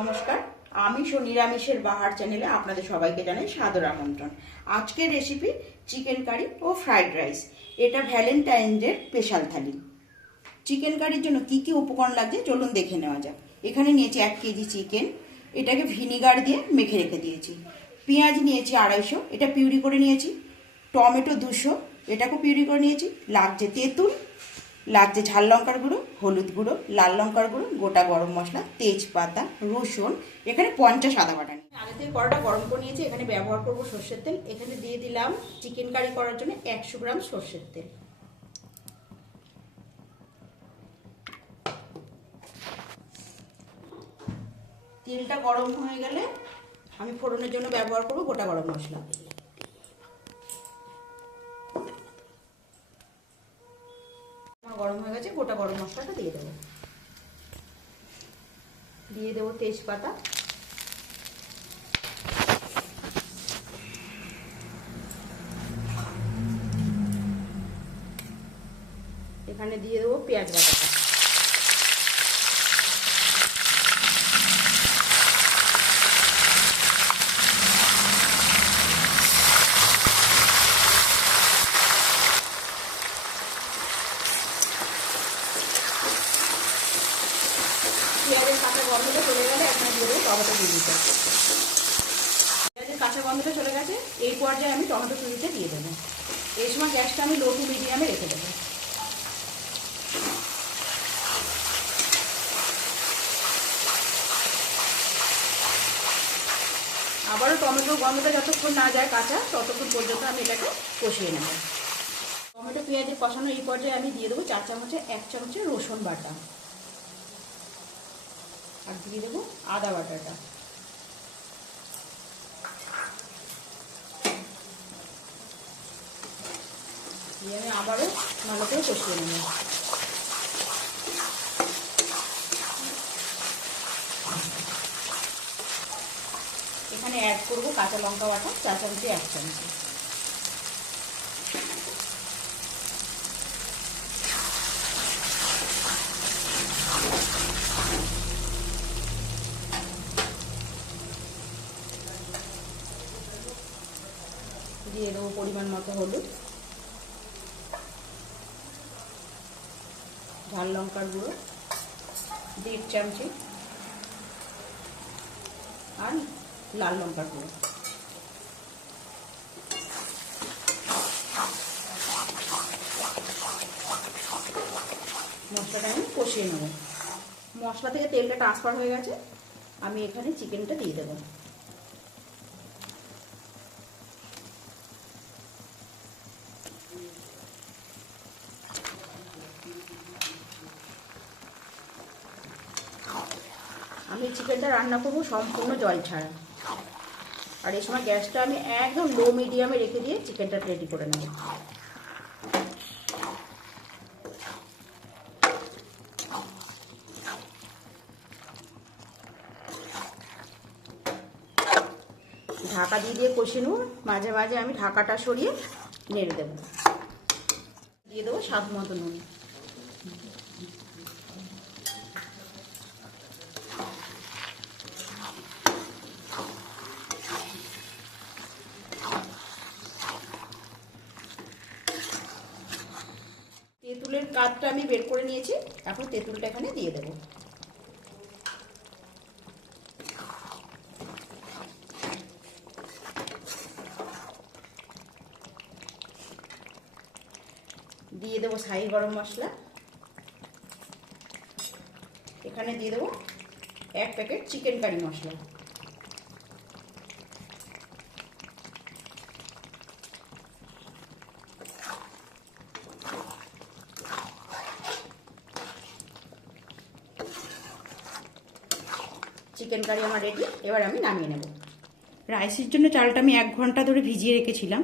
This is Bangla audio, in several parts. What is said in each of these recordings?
নমস্কার, আমি নিরামিষের বাহার চ্যানেলে আপনাদের সবাইকে জানাই সাদর আমন্ত্রণ। আজকের রেসিপি চিকেন কারি ও ফ্রাইড রাইস। এটা ভ্যালেন্টাইন্সের স্পেশাল থালি। চিকেন কারির জন্য কি কি উপকরণ লাগছে চলুন দেখে নেওয়া যাক। এখানে নিয়েছি 1 কেজি চিকেন, এটাকে ভিনিগার দিয়ে মেখে রেখে দিয়েছি। পেঁয়াজ নিয়েছি 250, এটা পিউরি করে নিয়েছি। টমেটো 200, এটাকেও পিউরি করে নিয়েছি। লাগছে তেঁতুল, লাগছে ঝাল লঙ্কার গুঁড়ো, হলুদ গুঁড়ো, লাল লঙ্কার গুঁড়ো, গোটা গরম মশলা, তেজপাতা, রসুন, এখানে 50 আদা বাটা নিয়ে আগে থেকে কড়াটা গরম করে নিয়েছি। এখানে ব্যবহার করব সর্ষের তেল। এখানে দিয়ে দিলাম চিকেন কারি করার জন্য 100 গ্রাম সর্ষের তেল। তেলটা গরম হয়ে গেলে আমি ফোড়নের জন্য ব্যবহার করব গোটা গরম মশলা। গরম হয়ে গেছে, গোটা গরম মশলাটা দিয়ে দেবো। দিয়ে দেবো তেজপাতা, এখানে দিয়ে দেবো পেঁয়াজ বাটাটা, পেঁয়াজের কাঁচা গন্ধটা চলে গেলে এখানে দিয়ে দেবো টমেটো পিউরিটা। পেঁয়াজের কাঁচা গন্ধটা চলে গেছে, এই পর্যায়ে আমি টমেটো পিউরিটা দিয়ে দেবো। এই সময় গ্যাসটা আমি লো টু মিডিয়ামে রেখে দেবো। আবারও টমেটোর গন্ধটা যতক্ষণ না যায় কাঁচা, ততক্ষণ পর্যন্ত আমি এটাকে কষিয়ে নেব। টমেটো পেঁয়াজের কষানো এই পর্যায়ে আমি দিয়ে দেবো 4 চামচে 1 চামচে রসুন বাটা, আর দিয়ে দেবো আদা বাটাটা। দিয়ে আমি আবারও ভালো করে কষিয়ে নেব। এখানে অ্যাড করব কাঁচা লঙ্কা বাটা 4 চামচে 1 চামচ। দিয়ে দেবো পরিমাণ মতো হলুদ, ঝাল লঙ্কার গুঁড়ো 1.5 চামচি, আর লাল লঙ্কার গুঁড়ো। মশলাটা আমি কষিয়ে নেব। মশলা থেকে তেলটা ট্রান্সফার হয়ে গেছে, আমি এখানে চিকেনটা দিয়ে দেবো। আমি চিকেনটা রান্না করব সম্পূর্ণ জল ছাড়া, আর এই সময় গ্যাসটা আমি একদম লো মিডিয়ামে রেখে দিয়ে চিকেনটা রেডি করে নেব। ঢাকা দিয়ে কষিয়ে নেব। মাঝে মাঝে আমি ঢাকাটা সরিয়ে নেড়ে দেবো। দিয়ে দেবো স্বাদ মতো নুন। তেঁতুলের কাঠটা আমি বের করে নিয়েছি, এখন তেঁতুলটা এখানে দিয়ে দেবো। দিয়ে দেবো শাহি গরম মশলা, এখানে দিয়ে দেবো 1 প্যাকেট চিকেন কারি মশলা, চিকেন কারি আমার রেডি। এবার আমি নামিয়ে নেব। রাইসের জন্য চালটা আমি 1 ঘন্টা ধরে ভিজিয়ে রেখেছিলাম।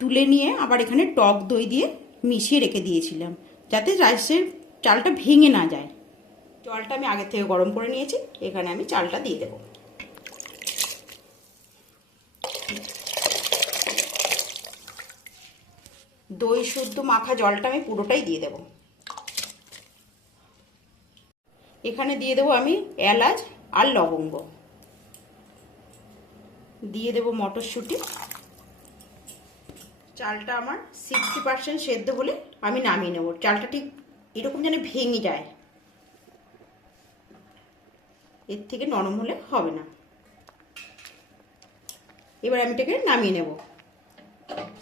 তুলে নিয়ে আবার এখানে টক দই দিয়ে মিশিয়ে রেখে দিয়েছিলাম, যাতে রাইসের চালটা ভেঙে না যায়। জলটা আমি আগে থেকে গরম করে নিয়েছি, এখানে আমি চালটা দিয়ে দেব। দই শুদ্ধ মাখা জলটা আমি পুরোটাই দিয়ে দেব। এখানে দিয়ে দেবো আমি এলাচ আর লবঙ্গ। দিয়ে দেব মটরশুঁটি। চালটা আমার 60% সেদ্ধ বলে আমি নামিয়ে নেব। চালটা ঠিক এরকম যেন ভেঙে যায়, এর থেকে নরম হলে হবে না। এবার আমি এটাকে নামিয়ে নেব।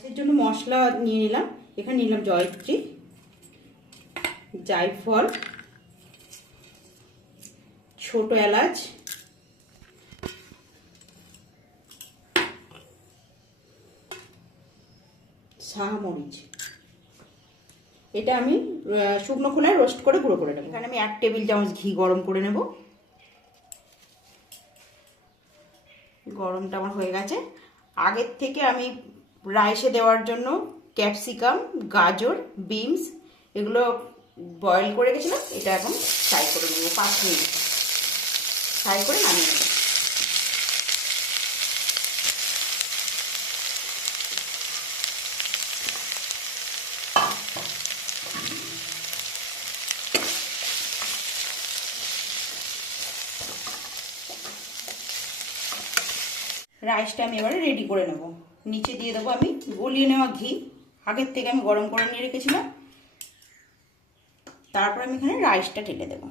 এর জন্য মশলা নিয়ে নিলাম। এখানে নিলাম জয়ত্রী, জায়ফল, ছোট এলাচ, শাহমরিচ। এটা আমি শুকনো খোলায় রোস্ট করে গুঁড়ো করে নেব। এখানে আমি 1 টেবিল চামচ ঘি গরম করে নেব। গরমটা আমার হয়ে গেছে। আগের থেকে আমি রাইসে দেওয়ার জন্য ক্যাপসিকাম, গাজর, বিনস এগুলো বয়েল করে রেখেছিলাম। এটা এখন ফ্রাই করে নেব 5 মিনিট। ফ্রাই করে নামিয়ে নেব। রাইসটা আমি এবারে রেডি করে নেব। নিচে দিয়ে দেবো আমি গলিয়ে নেওয়া ঘি, আগের থেকে আমি গরম করে নিয়ে রেখেছিলাম। তারপর আমি এখানে রাইসটা ঢেলে দেব।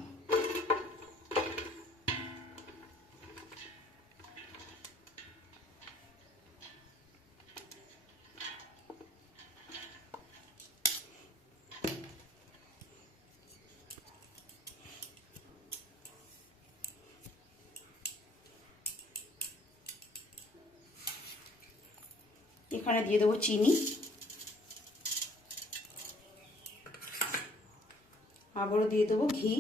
এখানে দিয়ে দেবো চিনি, আবারও দিয়ে দেবো ঘি,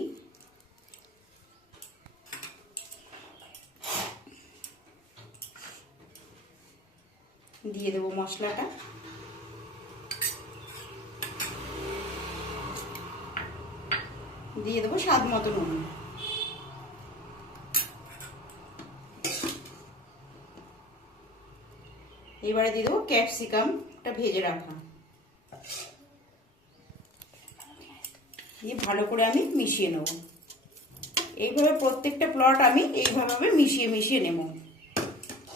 দিয়ে দেবো মশলাটা, দিয়ে দেবো স্বাদ মতো নুন। এবারে দিয়ে দেবো ক্যাপসিকামটা ভেজে রাখা। দিয়ে ভালো করে আমি মিশিয়ে নেব। এইভাবে প্রত্যেকটা প্লট আমি এইভাবে মিশিয়ে মিশিয়ে নেব।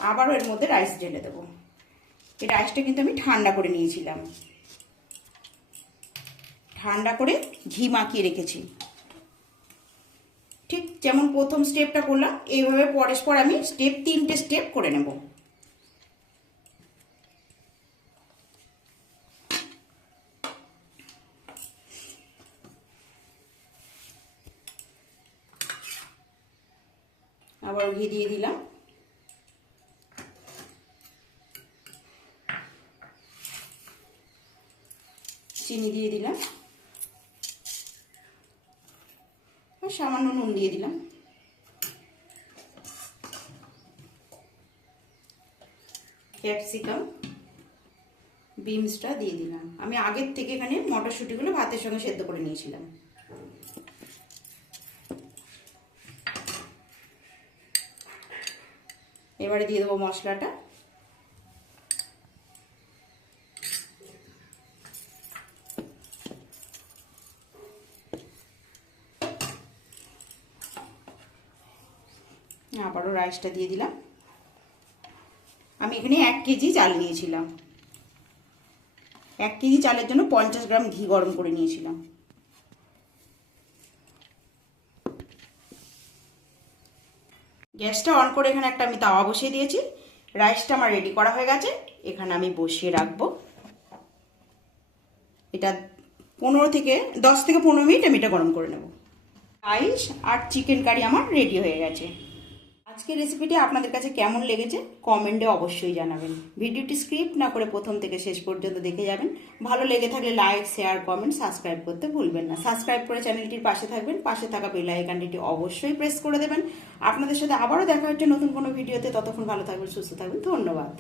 আবারও এর মধ্যে রাইস ঢেলে দেবো। এই রাইসটা কিন্তু আমি ঠান্ডা করে নিয়েছিলাম, ঠান্ডা করে ঘি মাখিয়ে রেখেছি। ঠিক যেমন প্রথম স্টেপটা করলাম, এইভাবে পরস্পর আমি 3টে স্টেপ করে নেব। আবার ঘি দিয়ে দিলাম। চিনি দিয়ে দিলাম, আর সামান্য নুন দিয়ে দিলাম। ক্যাপসিকাম, বিনসটা দিয়ে দিলাম। আমি আগের থেকে এখানে মটরশুঁটিগুলো ভাতের সঙ্গে সেদ্ধ করে নিয়েছিলাম। এবারে দিয়ে দেবো মশলাটা। আবারও রাইসটা দিয়ে দিলাম। আমি এখানে 1 কেজি চাল নিয়েছিলাম। 1 কেজি চালের জন্য 50 গ্রাম ঘি গরম করে নিয়েছিলাম। গ্যাসটা অন করে এখানে একটা আমি তাওয়া বসিয়ে দিয়েছি। রাইসটা আমার রেডি করা হয়ে গেছে। এখানে আমি বসিয়ে রাখবো। এটা 10 থেকে 15 মিনিট আমি এটা গরম করে নেব। রাইস আর চিকেন কারি আমার রেডি হয়ে গেছে। আজকের রেসিপিটি আপনাদের কাছে কেমন লেগেছে কমেন্টে অবশ্যই জানাবেন। ভিডিওটি স্কিপ না করে প্রথম থেকে শেষ পর্যন্ত দেখে যাবেন। ভালো লেগে থাকলে লাইক, শেয়ার, কমেন্ট, সাবস্ক্রাইব করতে ভুলবেন না। সাবস্ক্রাইব করে চ্যানেলটির পাশে থাকবেন। পাশে থাকা বেল আইকনটি অবশ্যই প্রেস করে দেবেন। আপনাদের সাথে আবারও দেখা হচ্ছে নতুন কোনো ভিডিওতে। ততক্ষণ ভালো থাকবেন, সুস্থ থাকবেন। ধন্যবাদ।